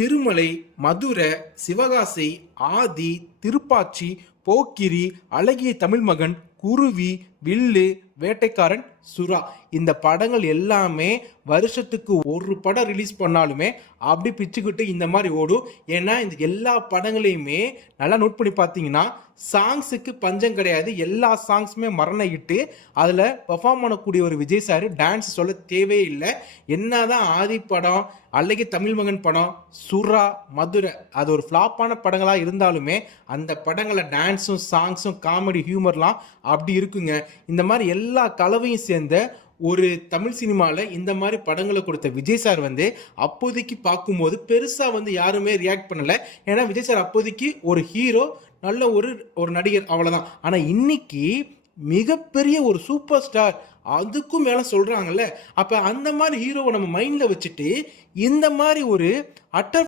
திருமலை, மதுரை, சிவகாசி, ஆதி, திருப்பாச்சி, போக்கிரி, அழகிய தமிழ்மகன், குருவி, வில்லு, வேட்டைக்காரன், சுறா இந்த படங்கள் எல்லாமே வருஷத்துக்கு ஒரு படம் ரிலீஸ் பண்ணாலுமே அப்படி பிச்சுக்கிட்டு இந்த மாதிரி ஓடும். ஏன்னா இந்த எல்லா படங்களையுமே நல்லா நோட் பண்ணி பார்த்தீங்கன்னா சாங்ஸுக்கு பஞ்சம் கிடையாது. எல்லா சாங்ஸுமே மரண இட்டு அதில் பெர்ஃபார்ம் பண்ணக்கூடிய ஒரு விஜய் சார் டான்ஸ் சொல்ல தேவையே இல்லை. என்னதான் ஆதி படம், அழகிய தமிழ்மகன் படம், சுறா, மதுரை அது ஒரு ஃப்ளாப்பான படங்களாக இருந்தாலுமே அந்த படங்களை டான்ஸும் சாங்ஸும் காமெடி ஹியூமர்லாம் அப்படி இருக்குங்க. இந்த மாதிரி எல்லா கலவையும் சேர்ந்த ஒரு தமிழ் சினிமாவில் இந்த மாதிரி படங்களை கொடுத்த விஜய் சார் அப்போதைக்கு பார்க்கும்போது பெருசாக யாருமே ரியாக்ட் பண்ணலை. ஏன்னா விஜய் சார் அப்போதைக்கு ஒரு ஹீரோ, நல்ல ஒரு நடிகர், அவ்வளோதான். ஆனால் இன்னைக்கு மிகப்பெரிய ஒரு சூப்பர் ஸ்டார், அதுக்கும் மேலே சொல்கிறாங்கல்ல. அப்போ அந்த மாதிரி ஹீரோவை நம்ம மைண்டில் வச்சுட்டு இந்த மாதிரி ஒரு அட்டர்